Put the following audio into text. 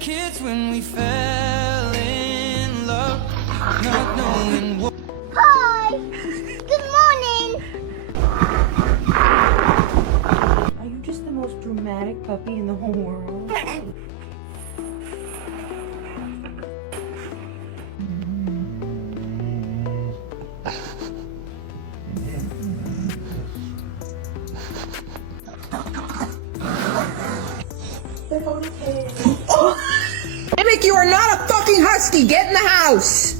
kids when we fell in love, not knowing what. Hi! Good morning! Are you just the most dramatic puppy in the whole world? Emmett, you are not a fucking husky. Get in the house.